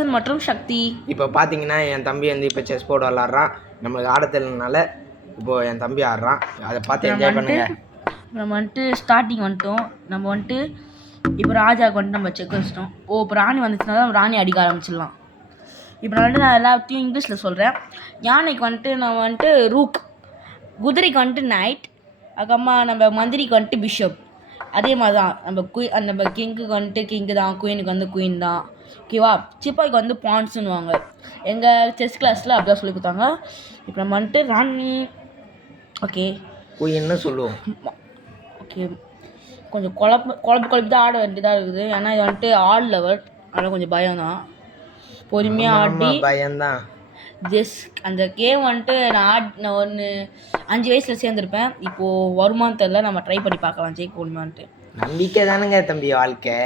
வசந்த் மற்றும் சக்தி. இப்போ பார்த்தீங்கன்னா என் தம்பி வந்து இப்போ செஸ் போர்டு விளாட்றான். நம்மளுக்கு ஆட தெரியலனால இப்போது என் தம்பி ஆடுறான். அதை பார்த்து என்ஜாய் பண்ணுங்க. நம்ம வந்துட்டு ஸ்டார்டிங் வந்துட்டோம். நம்ம வந்துட்டு இப்போ ராஜாவுக்கு வந்துட்டு நம்ம செக் வச்சிட்டோம். இப்போ ராணி வந்துச்சுன்னா தான் ராணி அடிக்க ஆரம்பிச்சிடலாம். இப்போ வந்துட்டு நான் எல்லாத்தையும் இங்கிலீஷில் சொல்கிறேன். யானைக்கு வந்துட்டு நம்ம வந்துட்டு ரூக், குதிரைக்கு வந்துட்டு நைட், அதுக்கப்புறமா நம்ம மந்திரிக்கு வந்துட்டு பிஷப். அதே மாதிரி தான் நம்ம கிங்குக்கு வந்துட்டு கிங்கு தான், குயினுக்கு வந்து குயின் தான். ஓகேவா? சிப்பாய்க்கு வந்து பாயிண்ட்ஸுன்னுவாங்க. எங்கள் செஸ் கிளாஸில் அப்படி தான் சொல்லி கொடுத்தாங்க. இப்போ நம்ம வந்துட்டு ராணி ஓகே குயின்னு சொல்லுவோம். ஓகே, கொஞ்சம் குழப்பி தான் ஆட வேண்டியதாக இருக்குது. ஏன்னா இது வந்துட்டு ஆல் லெவல், அதனால் கொஞ்சம் பயம் தான். பொறுமையாக ஆடி பயம்தான். அந்த கேம் வந்துட்டு நான் ஒன்று 5 வயசில் சேர்ந்துருப்பேன். இப்போது வருமானு தெரில, நம்ம ட்ரை பண்ணி பார்க்கலாம் ஜெயிக்க முடியுமான்ட்டு. நம்பிக்கை தானுங்க தம்பி வாழ்க்கை.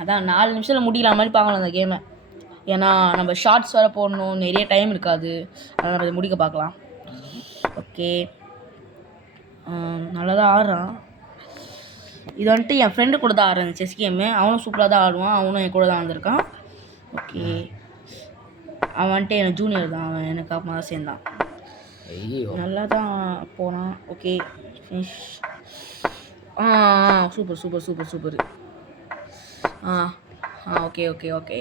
அதான் 4 நிமிஷத்தில் முடியல மாதிரி பார்க்கலாம் அந்த கேமை. ஏன்னா நம்ம ஷார்ட்ஸ் வேறு போடணும், நிறைய டைம் இருக்காது. அதனால் நம்ம இதை முடிக்க பார்க்கலாம். ஓகே, நல்லா தான் ஆடுறான். இது வந்துட்டு என் ஃப்ரெண்டு கூட தான் ஆடுறேன் செஸ் கேமு. அவனும் சூப்பராக தான் ஆடுவான். அவனும் என் கூட தான் வந்திருக்கான். ஓகே, அவன் வந்துட்டு எனக்கு ஜூனியர் தான். அவன் எனக்கு அப்புறமா தான் சேர்ந்தான். நல்லா தான் போனான். Okay, finish. Super super super super. Okay okay okay.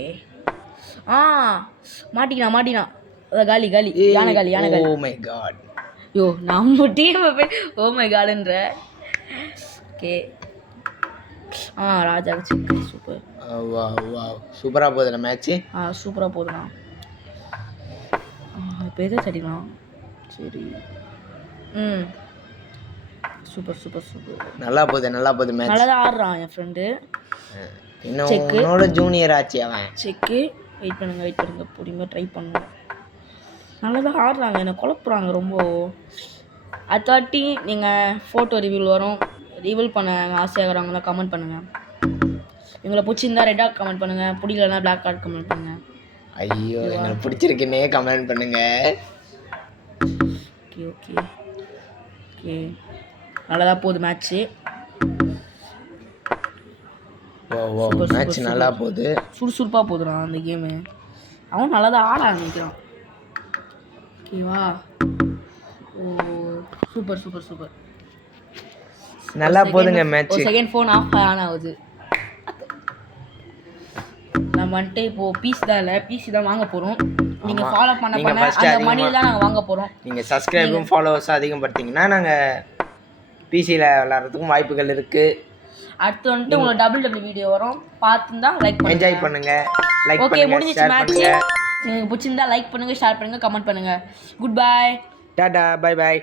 மாட்டினா அதான் காலி யானை காலி. Oh my God. யோ, நம்ம டீமை போய் ஓ மை காடுன்ற. Okay, Raja super. சூப்பராக போகுதுண்ணா மேட்ச்சு. சூப்பராக போகுதுண்ணா. இப்போ எதை தட்டிக்கலாம்? சரி, சூப்பர் சூப்பர் சூப்பர். நல்லா போகுது மேட்ச். நல்லா தான் ஆடுறான் என் ஃப்ரெண்டு. இன்னொரு ஜூனியர் ஆச்சு அவன். செக்கு. வெயிட் பண்ணுங்க பொறுமையாக ட்ரை பண்ணுங்க. நல்லா தான் ஆடுறாங்க, என்னை குழப்புறாங்க ரொம்ப. அதாட்டி நீங்கள் ஃபோட்டோ ரிவ்யூவில் வரும், ரிவீல் பண்ண ஆசையாகிறாங்கன்னா கமெண்ட் பண்ணுங்கள். எங்களை பிடிச்சிருந்தா ரெட்டாக கமெண்ட் பண்ணுங்கள், பிடிக்கலன்னா பிளாக் கார்டு கமெண்ட் பண்ணுங்கள். ஐயோ, எங்களுக்கு பிடிச்சிருக்குன்னே கமெண்ட் பண்ணுங்கள். ஓகே ஓகே ஓகே, நல்லா தான் போகுது மேட்ச்சு. மேட்ச் நல்லா போகுது, சுறுசுறுப்பாக போகுதுண்ணா அந்த கேமு. அவன் நல்லா தான் ஆட ஆரம்பிக்கிறான். ஓகேவா? சூப்பர் சூப்பர் சூப்பர், நல்லா போகுதுங்க மேட்ச். செகண்ட் ஃபோன் ஆஃப் ஆகுது. நம்ம வந்துட்டு இப்போது பிசி தான் வாங்க போகிறோம். நீங்கள் ஃபாலோ பண்ண அந்த மணியில் தான் நாங்கள் வாங்க போகிறோம். நீங்கள் சப்ஸ்கிரைபும் ஃபாலோவர்ஸும் அதிகப்படுத்திங்கன்னா நாங்கள் பிசியில் விளாட்றதுக்கும் வாய்ப்புகள் இருக்குது. அடுத்து வந்துட்டு உங்களுக்கு டபுள் வீடியோ வரும், பார்த்துருந்தா லைக் பண்ணுங்க, என்ஜாய் பண்ணுங்க. லைக் ஓகே, முடிஞ்சிச்சு மேட்ச். உங்களுக்கு பிடிச்சிருந்தா லைக் பண்ணுங்க, ஷேர் பண்ணுங்க, கமெண்ட் பண்ணுங்க. குட் பை, டாடா, பை பை.